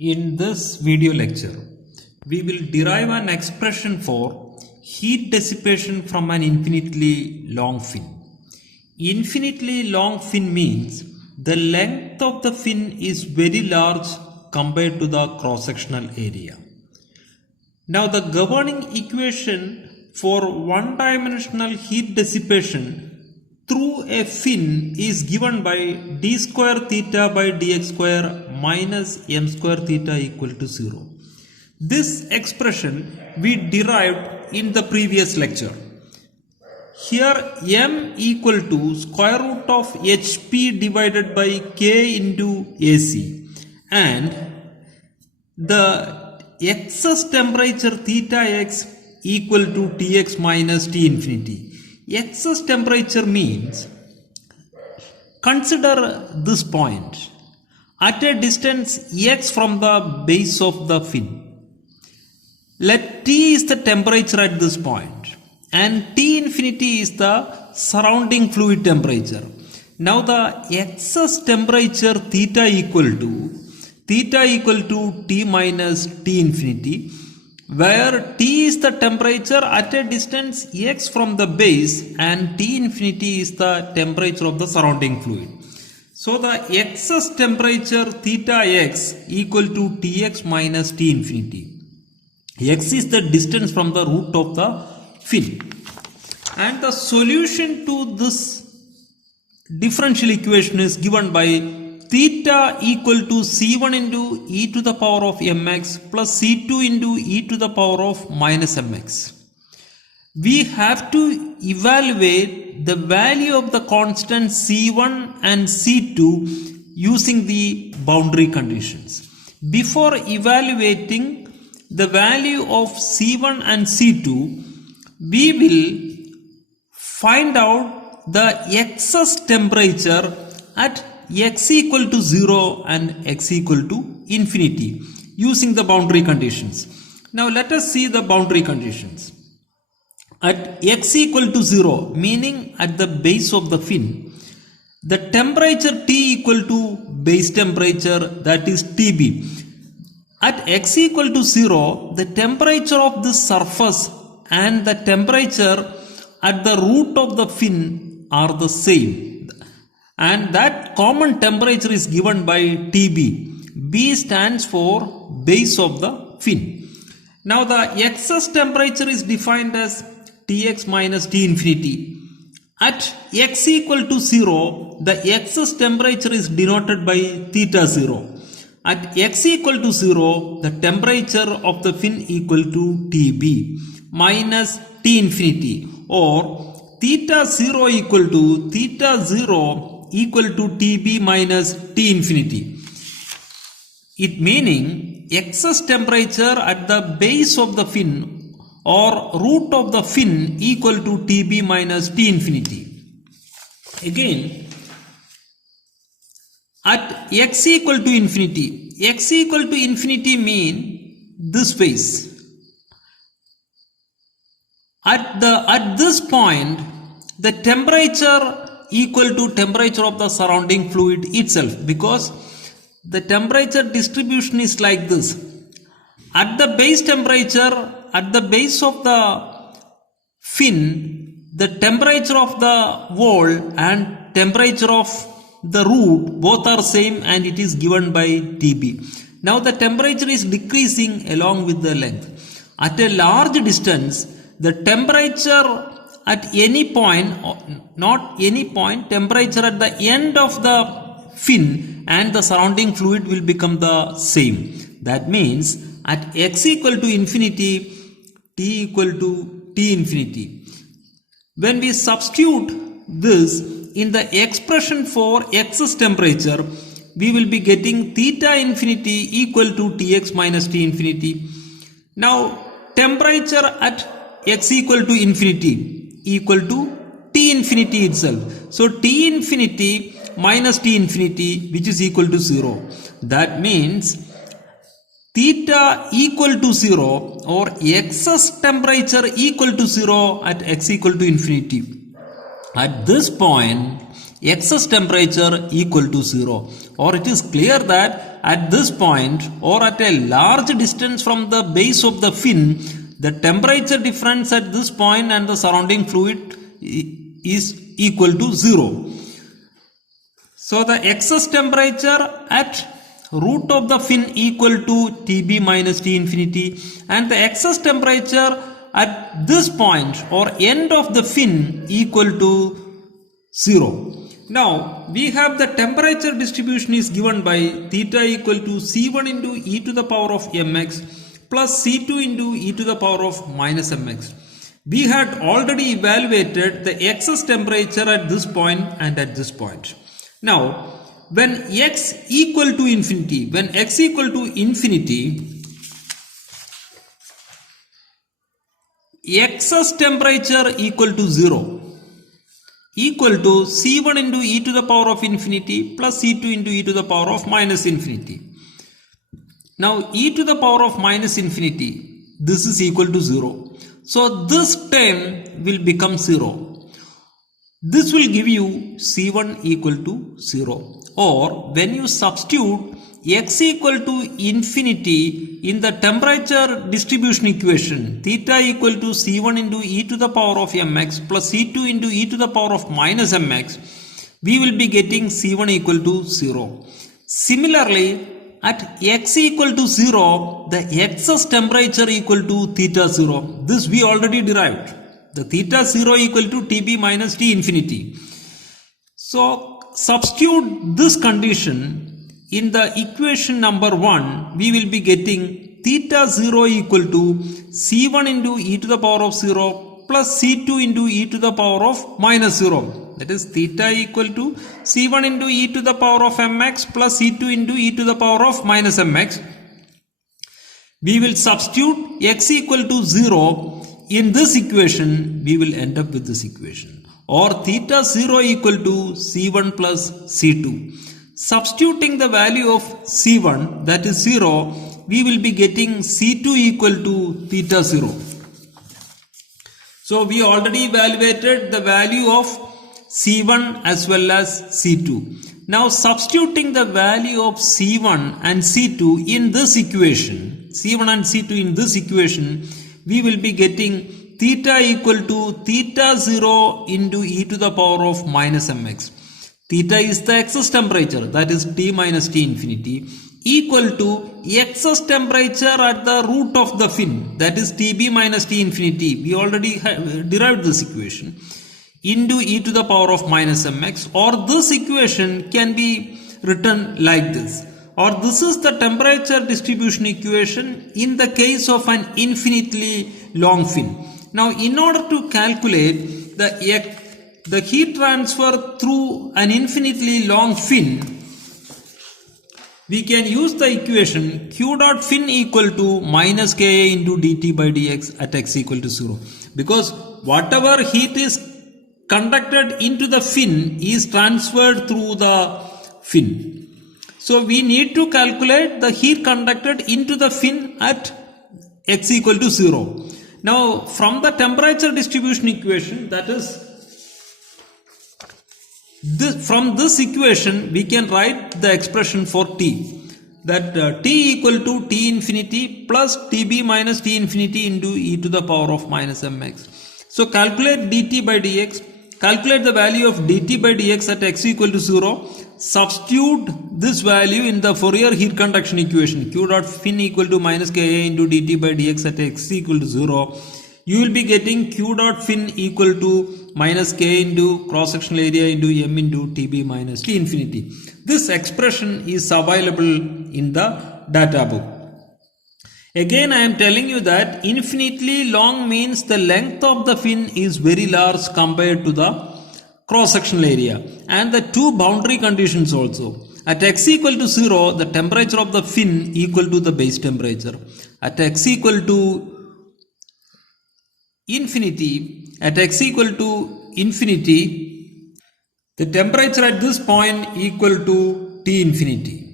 In this video lecture, we will derive an expression for heat dissipation from an infinitely long fin. Infinitely long fin means the length of the fin is very large compared to the cross-sectional area. Now the governing equation for one-dimensional heat dissipation through a fin is given by d square theta by dx square minus m square theta equal to 0. This expression we derived in the previous lecture. Here m equal to square root of hp divided by k into AC, and the excess temperature theta x equal to Tx minus T infinity. Excess temperature means, consider this point at a distance x from the base of the fin. Let T is the temperature at this point and T infinity is the surrounding fluid temperature. Now the excess temperature theta equal to T minus T infinity, where T is the temperature at a distance x from the base and T infinity is the temperature of the surrounding fluid. So the excess temperature theta x equal to Tx minus T infinity. X is the distance from the root of the fin. And the solution to this differential equation is given by theta equal to C1 into e to the power of mx plus C2 into e to the power of minus mx. We have to evaluate the value of the constant C1 and C2 using the boundary conditions. Before evaluating the value of C1 and C2, we will find out the excess temperature at x equal to 0 and x equal to infinity using the boundary conditions. Now let us see the boundary conditions. At x equal to 0, meaning at the base of the fin, the temperature T equal to base temperature, that is TB. At x equal to 0, the temperature of this surface and the temperature at the root of the fin are the same. And that common temperature is given by TB. B stands for base of the fin. Now the excess temperature is defined as Tx minus T infinity. At x equal to 0, the excess temperature is denoted by theta 0. At x equal to 0, the temperature of the fin equal to TB minus T infinity, or theta 0 equal to TB minus T infinity. It meaning excess temperature at the base of the fin or root of the fin equal to TB minus T infinity. Again, at x equal to infinity mean this phase. At this point, the temperature equal to temperature of the surrounding fluid itself, because the temperature distribution is like this. At the base temperature, at the base of the fin, the temperature of the wall and temperature of the root both are same and it is given by TB. Now the temperature is decreasing along with the length. At a large distance, the temperature at any point, not any point, temperature at the end of the fin and the surrounding fluid will become the same. That means at x equal to infinity, T equal to T infinity. When we substitute this in the expression for excess temperature, we will be getting theta infinity equal to Tx minus T infinity. Now temperature at x equal to infinity equal to T infinity itself. So T infinity minus T infinity, which is equal to 0. That means theta equal to 0 or excess temperature equal to 0 at x equal to infinity. At this point, excess temperature equal to 0, or it is clear that at this point or at a large distance from the base of the fin, the temperature difference at this point and the surrounding fluid is equal to 0. So the excess temperature at root of the fin equal to Tb minus T infinity, and the excess temperature at this point or end of the fin equal to 0. Now we have the temperature distribution is given by theta equal to C1 into e to the power of mx plus C2 into e to the power of minus mx. We had already evaluated the excess temperature at this point and at this point. Now when x equal to infinity, excess temperature equal to 0 equal to C1 into e to the power of infinity plus C2 into e to the power of minus infinity. Now e to the power of minus infinity, this is equal to 0. So this term will become 0. This will give you C1 equal to 0. Or when you substitute x equal to infinity in the temperature distribution equation, theta equal to C1 into e to the power of mx plus C2 into e to the power of minus mx, we will be getting C1 equal to 0. Similarly, at x equal to 0, the excess temperature equal to theta 0. This we already derived. The theta 0 equal to Tb minus T infinity. So substitute this condition in the equation number 1, we will be getting theta 0 equal to C1 into e to the power of 0 plus C2 into e to the power of minus 0. That is theta equal to C1 into e to the power of mx plus C2 into e to the power of minus mx. We will substitute x equal to 0 in this equation, we will end up with this equation. Or theta 0 equal to C1 plus C2. Substituting the value of C1, that is 0, we will be getting C2 equal to theta 0. So we already evaluated the value of C1 as well as C2. Now substituting the value of C1 and C2 in this equation, C1 and C2 in this equation, we will be getting theta equal to theta 0 into e to the power of minus mx. Theta is the excess temperature, that is T minus T infinity, equal to excess temperature at the root of the fin, that is Tb minus T infinity. We already derived this equation, into e to the power of minus mx, or this equation can be written like this. Or this is the temperature distribution equation in the case of an infinitely long fin. Now in order to calculate the heat transfer through an infinitely long fin, we can use the equation q dot fin equal to minus Ka into dt by dx at x equal to 0. Because whatever heat is conducted into the fin is transferred through the fin. So we need to calculate the heat conducted into the fin at x equal to 0. Now from the temperature distribution equation, that is from this equation we can write the expression for T, that T equal to T infinity plus Tb minus T infinity into e to the power of minus mx. So calculate dt by dx, calculate the value of dt by dx at x equal to 0, substitute this value in the Fourier heat conduction equation, q dot fin equal to minus Ka into dt by dx at x equal to 0. You will be getting q dot fin equal to minus K into cross sectional area into m into Tb minus T infinity. This expression is available in the data book. Again I am telling you that infinitely long means the length of the fin is very large compared to the cross sectional area, and the two boundary conditions also. At x equal to 0, the temperature of the fin equal to the base temperature. At x equal to infinity, the temperature at this point equal to T infinity.